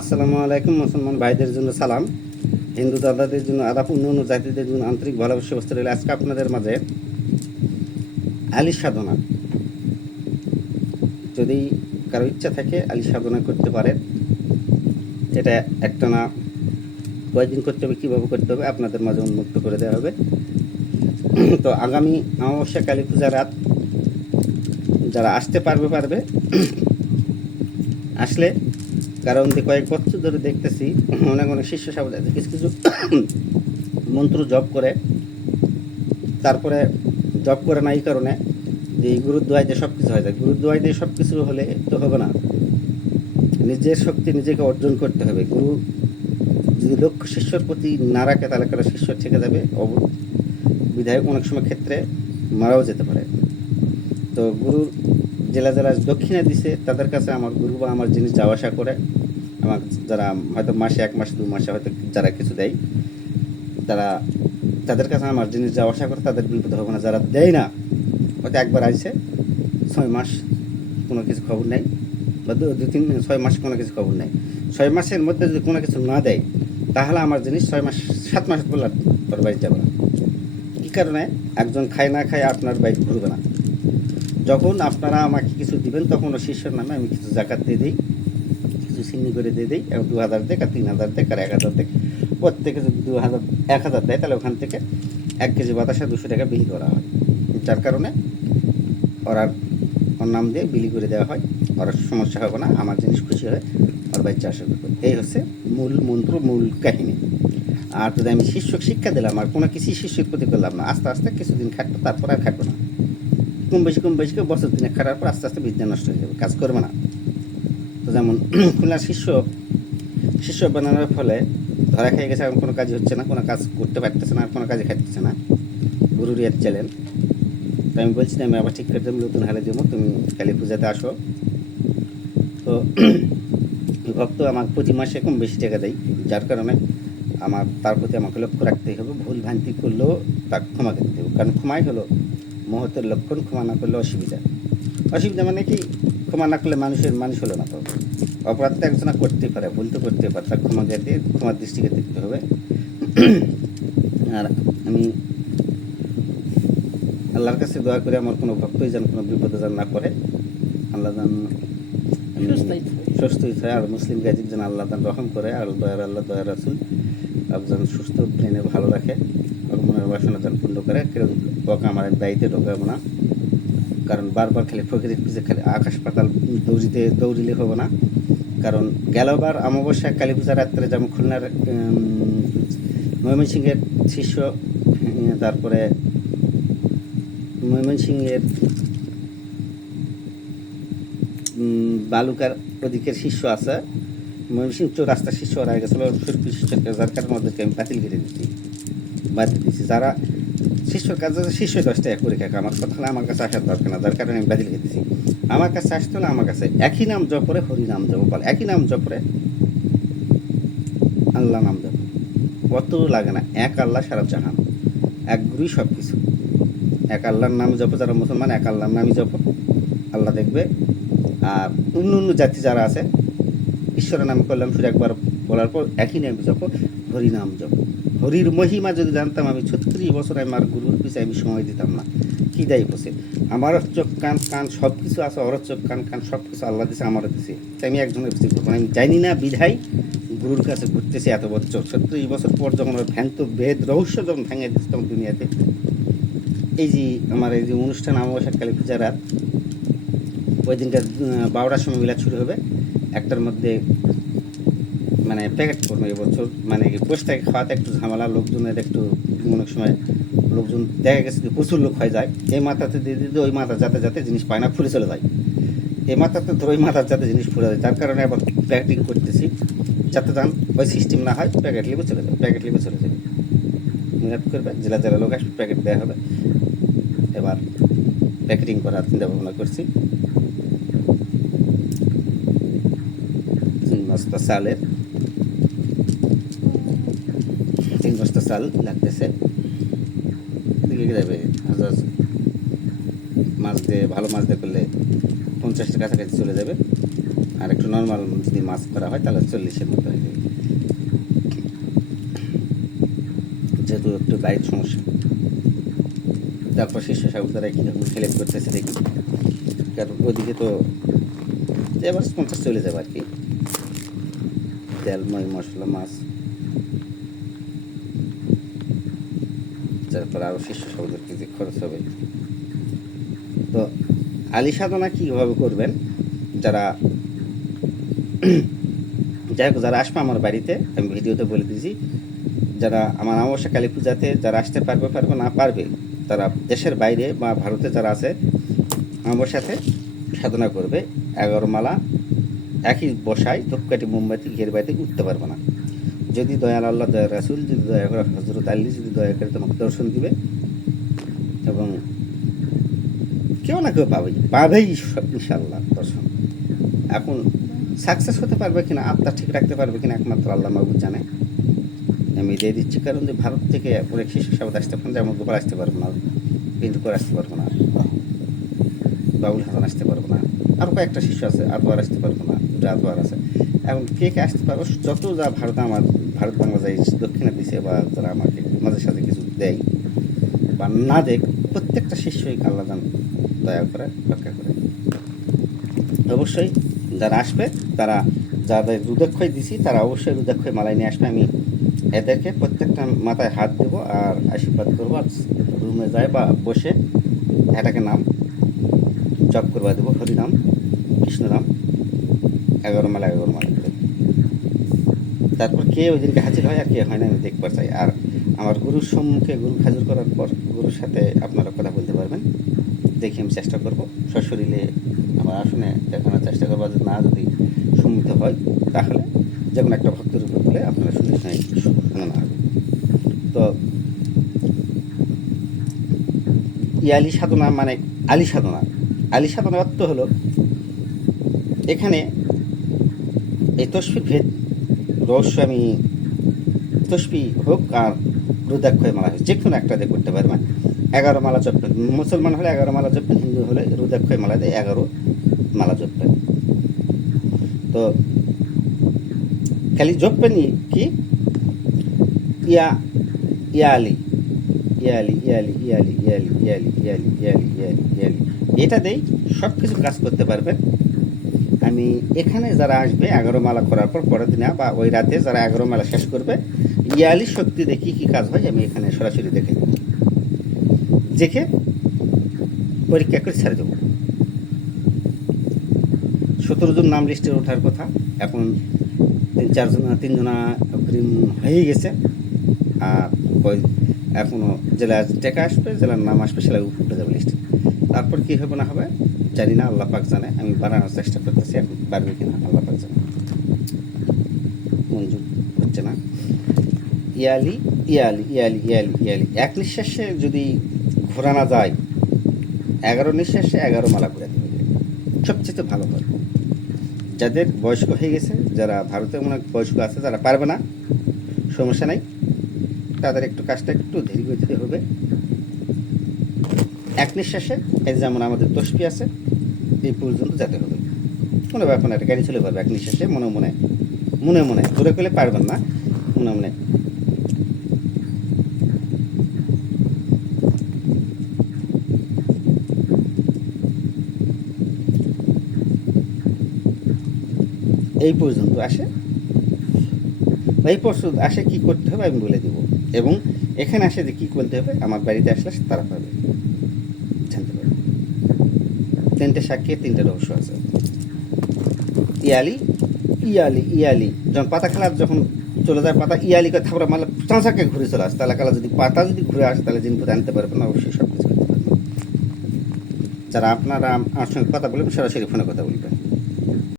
আসসালামু আলাইকুম, মুসলমান ভাইদের জন্য সালাম। হিন্দু দাদাদের জন্য আদাব অন্য জাতিদের জন্য আন্তরিক ভালোবাসা বস্তু রইল আজকে আপনাদের মাঝে আলি সাধনা। যদি কারও ইচ্ছা থাকে আলি সাধনা করতে পারেন এটা একটা না কয়েকদিন করতে হবে, কীভাবে করতে হবে, আপনাদের মাঝে উন্মুক্ত করে দেওয়া হবে। তো আগামী অমাবস্যা, কালী পূজা রাত, যারা আসতে পারবে পারবে। আসলে কারণ যে কয়েক বছর ধরে দেখতেছি, অনেক অনেক শিষ্য সাবধান কিছু কিছু মন্ত্র জপ করে, তারপরে জপ করে না এই কারণে যে গুরুর দিয়ে সব কিছু হয়ে। যায় গুরুর দিয়ে সব কিছু হলে তো হবে না। নিজের শক্তি নিজেকে অর্জন করতে হবে। গুরু যদি লক্ষ্য শিষ্যর প্রতি না রাখে, তাহলে কারও শিষ্য থেকে যাবে? অব বিধায়ক অনেক সময় ক্ষেত্রে মারাও যেতে পারে। তো গুরুর জেলা যারা দক্ষিণে দিছে, তাদের কাছে আমার গুরু বা আমার জিনিস যাওয়া আসা করে। আমার যারা হয়তো মাসে এক মাসে, দু মাসে হয়তো যারা কিছু দেয়, তারা তাদের কাছে আমার জিনিস যাওয়া আসা করে, তাদের বিপদ হবে না। যারা দেয় না, হয়তো একবার আসছে ছয় মাস কোনো কিছু খবর নেই, বা দু তিন, ছয় মাস কোনো কিছু খবর নেই। ছয় মাসের মধ্যে যদি কোনো কিছু না দেয়, তাহলে আমার জিনিস ছয় মাস, সাত মাস বললে তোর বাড়ি যাবে না। কী কারণে? একজন খায় না খায় আপনার বাইক ঘুরবে না। যখন আপনারা আমাকে কিছু দিবেন, তখন শিষ্যর নামে আমি কিছু জাকাত দিয়ে দিই, কিছু সিন্নি করে দিয়ে দিই, এবং দু হাজার আর তিন হাজার দেখ আর এক হাজার দেখ। প্রত্যেকে যদি দু হাজার, এক হাজার দেয়, তাহলে ওখান থেকে এক কেজি বাতাসা দুশো টাকা বিলি করা হয়। যার কারণে ওরা ওর নাম দিয়ে বিলি করে দেওয়া হয়। ওর সমস্যা হবে না, আমার জিনিস খুশি হয়, ওর বাচ্চা আসা করবে। এই হচ্ছে মূল মন্ত্র, মূল কাহিনী। আর যদি আমি শিষ্যক শিক্ষা দিলাম, আর কোনো কিছুই শিষ্যের প্রতি করলাম না, আস্তে আস্তে কিছুদিন খাটবো, তারপর আর খাটবো না। কম বেশি কম বেশি করে বছর দিনে খাটার পর আস্তে আস্তে বিদ্যা নষ্ট হয়ে যাবে, কাজ করবে না। তো যেমন খুলনার শিষ্য শিষ্য বানানোর ফলে ধরা খেয়ে গেছে, এখন কোনো কাজই হচ্ছে না, কোনো কাজ করতে পারতেছে না, আর কোনো কাজে খাটতেছে না। গুরুর ইয়ার চ্যালেঞ্জ তো আমি বলছি, আমি আবার ঠিক করে দেবো, নতুন হালে দেবো, তুমি কালী পূজাতে আসো। তো ভক্ত আমার প্রতি মাসে কম বেশি টাকা দেয়, যার কারণে আমার, তার প্রতি আমাকে লক্ষ্য রাখতেই হবে, ভুল ভ্রান্তি করলেও তাকে ক্ষমা করতে হবে, কারণ ক্ষমাই হলো মুহূর্তের লক্ষণ ক্ষমা না করলে অসুবিধা। অসুবিধা মানে কি? ক্ষমা না করলে মানুষের মানুষ হলো না তো। অপরাধ তো একজনা করতেই পারে ভুল তো করতেই পারে তার ক্ষমা দিয়ে ক্ষমার দৃষ্টিকে দেখতে হবে। আর আমি আল্লাহর কাছে দোয়া করে আমার কোনো ভক্তই যেন কোনো বিপদে যেন না করে আল্লাহ যেন সুস্থই থাকে। আর মুসলিম গাজির যেন আল্লাহ দান রহম করে আর দয়ার আল্লাহ দয়ার রাসুল। যেন সুস্থ ব্রেনে ভালো রাখে, আর মনের বাসনা যেন পূর্ণ করে কেউ ওকে আমার দায়িত্বে ঢোকাবো না। কারণ বারবার খালি প্রকৃতির পিছিয়ে খালি আকাশ পাতাল দৌড়িতে দৌড়িলে হবে না। কারণ গেলবার অমাবস্যা কালী পূজা রাত্রে যেমন খুলনার ময়মনসিংহের শিষ্য তারপরে ময়মনসিংহের বালুকার ওদিকের শিষ্য আছে। ময়মনসিংহ চৌরাস্তার শিষ্য ওরা গেছিল শরীফ শিষ্যকে যার কারণে ওদেরকে আমি বাতিল করে দিচ্ছি বাদ দিয়ে দিচ্ছি যারা শিষ্যর কাজ আছে শিষ্য দশ টাকা করে খাক, আমার কথা হলে আমার কাছে আসার দরকার না, যার কারণে আমি বাতিল দিচ্ছি আমার কাছে আসতে হলে আমার কাছে একই নাম জপ করে হরি নাম জপ বলে, একই নাম জপ করে আল্লাহ নাম জপ। অত লাগে না, এক আল্লাহ সারা জাহান, এক গুরুই সব কিছু এক আল্লাহর নাম জপ যারা মুসলমান, এক আল্লাহর নামই জপ। আল্লাহ দেখবে। আর অন্য অন্য জাতি যারা আছে ঈশ্বরের নাম করলাম শুধু একবার বলার পর একই নাম জপ হরি নাম জপ। হরির মহিমা যদি জানতাম, আমি ছত্রিশ বছর আমার গুরুর পিছে আমি সময় দিতাম না। কি দায়ী বসে? আমার চোখ, কান কান সব কিছু আছে ওর চোখ, কান কান সব কিছু আল্লাহ দিছে আমারও দিছে। আমি একজনের পিছিয়ে ঘুরবো না। আমি জানি না বিধাই গুরুর কাছে ঘুরতেছি এত বছর। ছত্রিশ বছর পর যখন ওর ভ্যান্ত বেদ রহস্য যখন ভেঙে দিচ্ছিলাম দুনিয়াতে। এই যে আমার এই যে অনুষ্ঠান অমাবস্যা কালী পূজা রাত, ওই দিনটা বারোটার সময় মিলাদ শুরু হবে। একটার মধ্যে মানে প্যাকেট করব এবছর মানে কি বসে থেকে খাওয়াতে একটু ঝামেলা, লোকজনের একটু অনেক সময় লোকজন দেখা গেছে যে প্রচুর লোক হয়ে যায়। এই মাথাতে দিয়ে দিতে, ওই মাথা যাতে যাতে জিনিস পায় না, ফুলে চলে যায়। এই মাথাতে ধরে ওই মাথার যাতে জিনিস ফুলে যায়, যার কারণে আবার প্যাকেটিং করতেছি। যাতে যান, ওই সিস্টেম না হয় প্যাকেট লিবে চলে যাবে প্যাকেট লিবে চলে যাবে। মিলাদ করবে, জেলা জেলা লোক আসবে প্যাকেট দেওয়া হবে। এবার প্যাকেটিং করার চিন্তা ভাবনা করছি তিন বস্তা চালের তিন বস্তা চাল লাগতেছে এদিকে যাবে হাজার মাছ দিয়ে ভালো মাছ দিয়ে করলে পঞ্চাশের কাছাকাছি চলে যাবে আর একটু নর্মাল যদি মাছ করা হয় তাহলে চল্লিশের মতো হয়ে যাবে যেহেতু একটু গায়ের সমস্যা তারপর শীর্ষ সাগরদারা কীরকম সিলেক্ট করতেছে দেখি কারণ ওদিকে তো এবার পঞ্চাশ চলে যাবে আর কি তেল ময় মশলা মাছ। তারপর আরও শীর্ষ সাগরদের কেজি খরচ হবে। তো আলি সাধনা কীভাবে করবেন? যারা যাই হোক, যারা আসবে আমার বাড়িতে, আমি ভিডিওতে বলে দিয়েছি, যারা আমার অমাবস্যা, কালী পূজাতে যারা আসতে পারবে পারবে, না পারবে, তারা দেশের বাইরে বা ভারতে যারা আছে আমার সাথে সাধনা করবে, এগারো মালা একই বসায় ধূপকাঠি মোমবাতি, ঘের বাড়িতে উঠতে পারবে না। যদি দয়াল আল্লাহ, দয়া রাসুল, যদি দয়া করে হজরত আল্লি যদি দয়া করে তোমাকে দর্শন দিবে, এবং কেউ না কেউ পাবেই পাবেই ইনশাল্লাহ দর্শন। এখন সাকসেস হতে পারবে কিনা, আত্মা ঠিক রাখতে পারবে কিনা, একমাত্র আল্লাহ মাহবুব জানে। আমি দিয়ে দিচ্ছি, কারণ যে ভারত থেকে অনেক শিশু সাবাদ আসতে পারেন যেমন গোপাল আসতে পারব না পিন্টু করে আসতে পারব না, বাবুল হাসান আসতে পারব না। আরও কয়েকটা শিশু আছে আতোয়ার আসতে পারব না, দুটো আতোয়ার আছে। এখন কে কে আসতে পারব? যত যা ভারত আমার ভারত বাংলাদেশ দক্ষিণে দিছে বা যারা আমাকে মাঝে সাথে কিছু দেয় বা না দেখ প্রত্যেকটা শিষ্যই আল্লাহ দান দয়া করে রক্ষা করে। অবশ্যই যারা আসবে, তারা যাদের রুদাক্ষয় দিছি, তারা অবশ্যই রুদাক্ষয় মালায় নিয়ে আসবে। আমি এদেরকে প্রত্যেকটা মাথায় হাত দেবো আর আশীর্বাদ করব। আর রুমে যায় বা বসে, এটাকে নাম জপ করবা দেবো হরিনাম কৃষ্ণনাম এগারো মালা এগারো মালা করে। তারপর কে ওই দিনকে হাজির হয় আর কে হয় না আমি দেখবার চাই। আর আমার গুরুর সম্মুখে গুরু হাজির করার পর গুরুর সাথে আপনারা কথা বলতে পারবেন। দেখি আমি চেষ্টা করব। সশরীরে আমার আসনে দেখানোর চেষ্টা করব। যদি না যদি সম্মিত হয়, তাহলে যে কোনো একটা ভক্তের উপর বলে আপনারা শুনে শুনে হবে। তো ইয়ালি সাধনা মানে আলি সাধনা। আলি সাধনার অর্থ হলো, এখানে এই তসফির ভেদ, রহস্য আমি তসবি হোক আর রুদাক্ষয় মালা হোক, যে কোনো একটা দিয়ে করতে পারবেন এগারো মালা জপবেন মুসলমান হলে এগারো মালা জপবেন হিন্দু হলে রুদাক্ষয় মালা দিয়ে এগারো মালা জপবেন তো খালি জপবেনই কি? ইয়া ইয়া আলী ইয়ালি ইয়ালি ইয়ালি ইয়ালি ইয়ালি ইয়ালি ইয়ালি ইয়ালি ইয়ালি এটা দেই সব কিছু কাজ করতে পারবেন। আমি এখানে যারা আসবে এগারো মালা করার পর পরের দিনে বা ওই রাতে যারা এগারো মালা শেষ করবে, ইয়ালি শক্তি দেখি কি কাজ হয় আমি এখানে সরাসরি দেখে দেখে পরীক্ষা করে ছেড়ে দেবো। সতেরো জন নাম লিস্টে ওঠার কথা, এখন তিন চারজন তিনজনা অগ্রিম হয়ে গেছে। আর এখনও জেলার টেকা আসবে, জেলার নাম আসবে সেটা উঠে যাবে লিস্টে। তারপর কী হবে না হবে, জানি না, আল্লাহ পাক জানে, আমি বানানোর চেষ্টা করতেছি, এখন পারবে কিনা, আল্লাহ পাক জানে। মঞ্জুর হচ্ছে না। ইয়ালি ইয়ালি ইয়ালি ইয়ালি ইয়ালি। এক নিঃশ্বাসে যদি ঘোরানো যায়, এগারো নিঃশ্বাসে এগারো মালা করে দেবে। সবচেয়ে ভালো হয়। যাদের বয়স্ক হয়ে গেছে, যারা ভারতে অনেক বয়স্ক আছে যারা পারবে না। সমস্যা নাই। তাদের একটু কাজটা একটু ধীরে গতিতে হবে। এক নিঃশ্বাসে, এই যেমন আমাদের তসপি আছে, এই পর্যন্ত যেতে হবে। কোনো ব্যাপার না, এটা গাড়ি চলে পারবে এক নিঃশ্বাসে, মনে মনে মনে মনে। দূরে করলে পারবেন না, মনে মনে। এই পর্যন্ত আসে। এই পর্যন্ত আসে কি করতে হবে আমি বলে দেবো। এবং এখানে আসে যে কী করতে হবে, আমার বাড়িতে আসলে তারা পাবে তিনটে সাক্ষী তিনটে রহস্য আছে। ইয়ালি? ইয়ালি ইয়ালি। যখন পাতা খেলা যখন চলে যায়, পাতা ইয়ালি করে থাপড়া মারলে চাঁচাকে ঘুরে চলে আসে। তাহলে কালা যদি পাতা যদি ঘুরে আসে, তাহলে জিনিস আনতে পারবে না, অবশ্যই সব কিছু যারা আপনারা আমার সঙ্গে কথা বলবেন, সরাসরি ফোনে কথা বলবেন।